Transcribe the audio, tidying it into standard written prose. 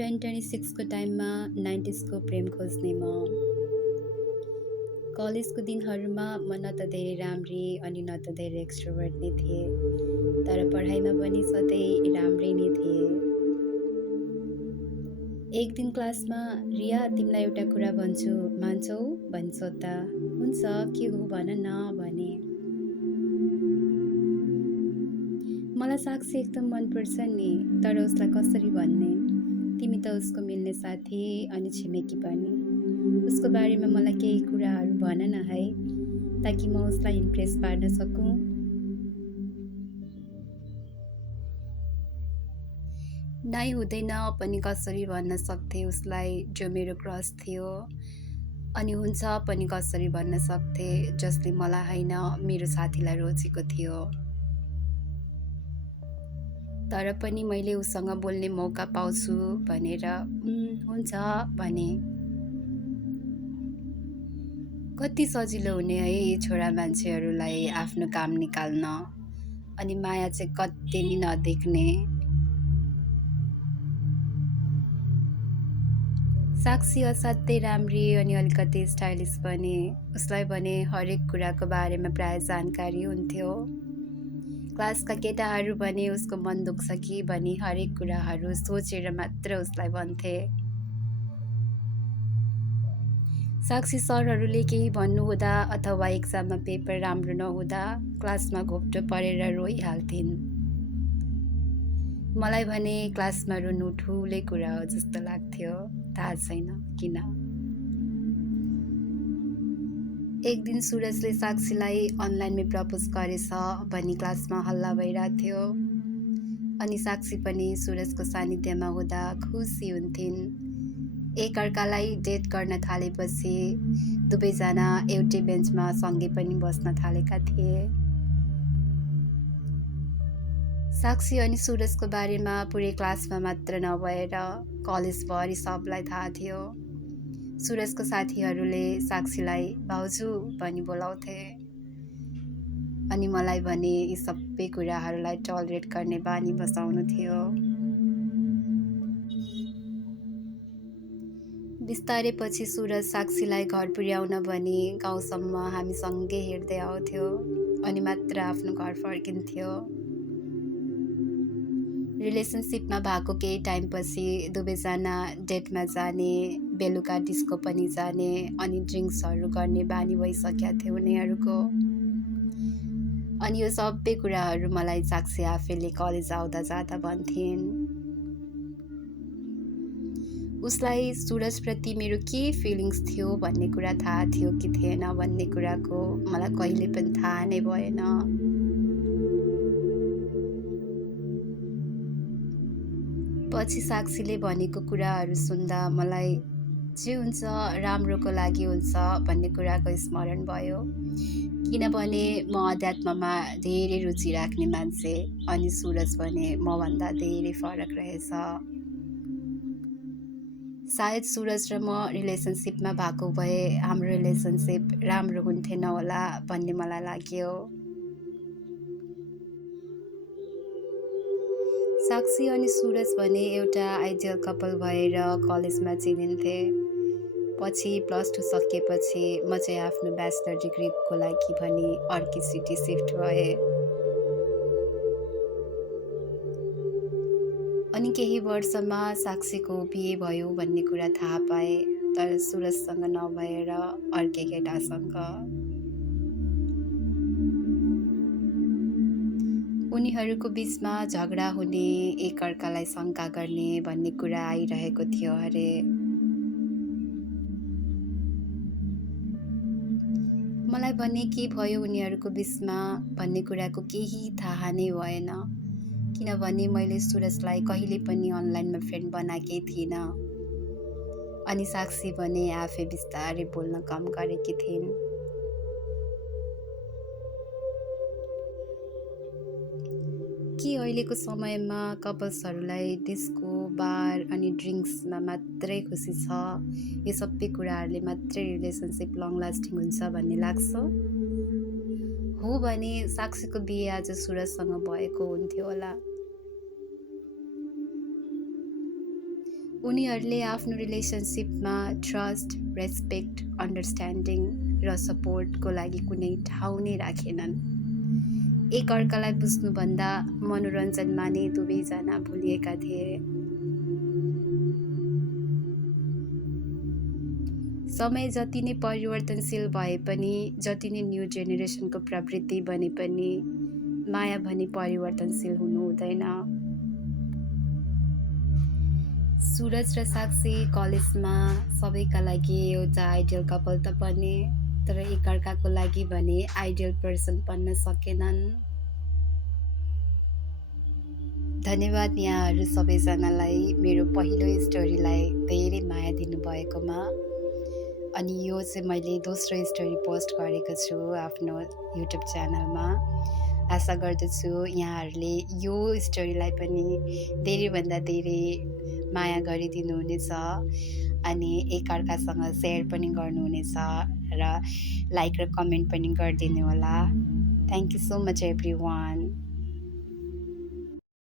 2026 को टाइममा 90s को प्रेम खोज्ने म। कलेजको दिनहरूमा म न त धेरै राम्री अनि न त धेरै एक्स्ट्रोभर्ट नै थिएँ, तर पढाइमा पनि सधैँ राम्रै नै थिएँ। एक दिन क्लासमा रिया तिमीलाई एउटा कुरा भन्छु मान्छौ भनी सोद्धा हुन्छ के हो भन न भने। मलाई साक्षी एकदम मनपर्छ नि, तर उसलाई कसरी भन्ने? तिमी त उसको मिल्ने साथी अनि छिमेकी पनि। उसको बारेमा मलाई केही कुराहरू भन न है, ताकि म उसलाई इम्प्रेस पार्न सकूँ। नै हुँदैन पनि कसरी भन्न सक्थे उसलाई जो मेरो क्रस थियो, अनि हुन्छ पनि कसरी भन्न सक्थे जसले मलाई होइन मेरो साथीलाई रोजेको थियो। तर पनि मैले उसँग बोल्ने मौका पाउँछु भनेर हुन्छ भने। कति सजिलो हुने है छोरा मान्छेहरूलाई आफ्नो काम निकाल्न, अनि माया चाहिँ कति नि नदेख्ने। साक्षी असाध्यै राम्री अनि अलिकति स्टाइलिस पनि। उसलाई भने हरेक कुराको बारेमा प्राय जानकारी हुन्थ्यो। क्लासका केटाहरू भने उसको मन दुख्छ कि भनी हरेक कुराहरू सोचेर मात्र उसलाई भन्थे। साक्षी सरहरूले केही भन्नुहुँदा अथवा एक्जाममा पेपर राम्रो नहुँदा क्लासमा घोप्टो परेर रोइहाल्थिन्। मलाई भने क्लासमा रुनु ठुलै कुरा हो जस्तो लाग्थ्यो, थाहा छैन किन। एक दिन सुरजले साक्षीलाई अनलाइनमै प्रपोज गरेछ भनी क्लासमा हल्ला भइरहेको थियो, अनि साक्षी पनि सुरजको सानिध्यमा हुँदा खुसी हुन्थिन्। एकअर्कालाई डेट गर्न थालेपछि दुवैजना एउटै बेन्चमा सँगै पनि बस्न थालेका थिए। साक्षी अनि सुरजको बारेमा पुरै क्लासमा मात्र नभएर कलेजभरि सबलाई थाहा थियो। सुरजको साथीहरूले साक्षीलाई भाउजू भनी बोलाउँथे, अनि मलाई भने यी सबै कुराहरूलाई टलरेट गर्ने बानी बसाउनु थियो। बिस्तारै पछि सुरज साक्षीलाई घर पुर्याउन भनी गाउँसम्म हामीसँगै हिँड्दै आउँथ्यो, अनि मात्र आफ्नो घर फर्किन्थ्यो। रिलेसनसिपमा भएको केही टाइमपछि दुवैजना डेटमा जाने, बेलुका डिस्को पनि जाने अनि ड्रिङ्क्सहरू गर्ने बानी भइसकेका थियो उनीहरूको। अनि यो सबै कुराहरू मलाई साक्षी आफैले कलेज आउँदा जाँदा भन्थिन्। उसलाई सुरजप्रति मेरो के फिलिङ्स थियो भन्ने कुरा थाहा थियो कि थिएन भन्ने कुराको मलाई कहिले पनि थाहा नै भएन। पछि साक्षीले भनेको कुराहरू सुन्दा मलाई जे हुन्छ राम्रोको लागि हुन्छ भन्ने कुराको स्मरण भयो, किनभने म अध्यात्ममा धेरै रुचि राख्ने मान्छे, अनि सुरज भने मभन्दा धेरै फरक रहेछ। सायद सुरज र म रिलेसनसिपमा भएको भए हाम्रो रिलेसनसिप राम्रो हुन्थेन होला भन्ने मलाई लाग्यो। साक्षी अनि सुरज भने एउटा आइडियल कपल भएर कलेजमा चिनिन्थे। पछि +2 सकिएपछि म चाहिँ आफ्नो ब्याचलर डिग्रीको लागि भनी अर्कै सिटी सिफ्ट भएँ। अनि केही वर्षमा साक्षीको बिहे भयो भन्ने कुरा थाहा पाएँ, तर सुरजसँग नभएर अर्कै केटासँग। उनीहरूको बिचमा झगडा हुने, एकअर्कालाई शङ्का गर्ने भन्ने कुरा आइरहेको थियो अरे। मलाई भने के भयो उनीहरूको बिचमा भन्ने कुराको केही थाहा नै भएन, किनभने मैले सुरजलाई कहिले पनि अनलाइनमा फ्रेन्ड बनाएकै थिइनँ, अनि साक्षी भने आफै बिस्तारै बोल्न कम गरेकी थिइन्। कि अहिलेको समयमा कपल्सहरूलाई डिस्को, बार अनि ड्रिङ्क्समा मात्रै खुसी छ, यो सबै कुराहरूले मात्रै रिलेसनसिप लङ लास्टिङ हुन्छ भन्ने लाग्छ? हो भने साक्षीको बिहे आज सुरजसँग भएको हुन्थ्यो होला। उनीहरूले आफ्नो रिलेसनसिपमा ट्रस्ट, रेस्पेक्ट, अन्डरस्ट्यान्डिङ र सपोर्टको लागि कुनै ठाउँ नै राखेनन्। एकअर्कालाई बुझ्नुभन्दा मनोरञ्जनमा नै दुवैजना भुलिएका थिए। समय जति नै परिवर्तनशील भए पनि, जति नै न्यू जेनेरेसनको प्रवृत्ति बने पनि, माया भने परिवर्तनशील हुनु हुँदैन। सुरज र साक्षी कलेजमा सबैका लागि एउटा आइडियल कपल त बने, तर एकअर्काको लागि भने आइडियल पर्सन बन्न सकेनन्। धन्यवाद यहाँहरू सबैजनालाई मेरो पहिलो स्टोरीलाई धेरै माया दिनुभएकोमा। अनि यो चाहिँ मैले दोस्रो स्टोरी पोस्ट गरेको छु आफ्नो युट्युब च्यानलमा। आशा गर्दछु यहाँहरूले यो स्टोरीलाई पनि धेरैभन्दा धेरै माया गरिदिनुहुनेछ अनि एकअर्कासँग सेयर पनि गर्नुहुनेछ र लाइक र कमेन्ट पनि गरिदिनु होला। Thank you so much every one.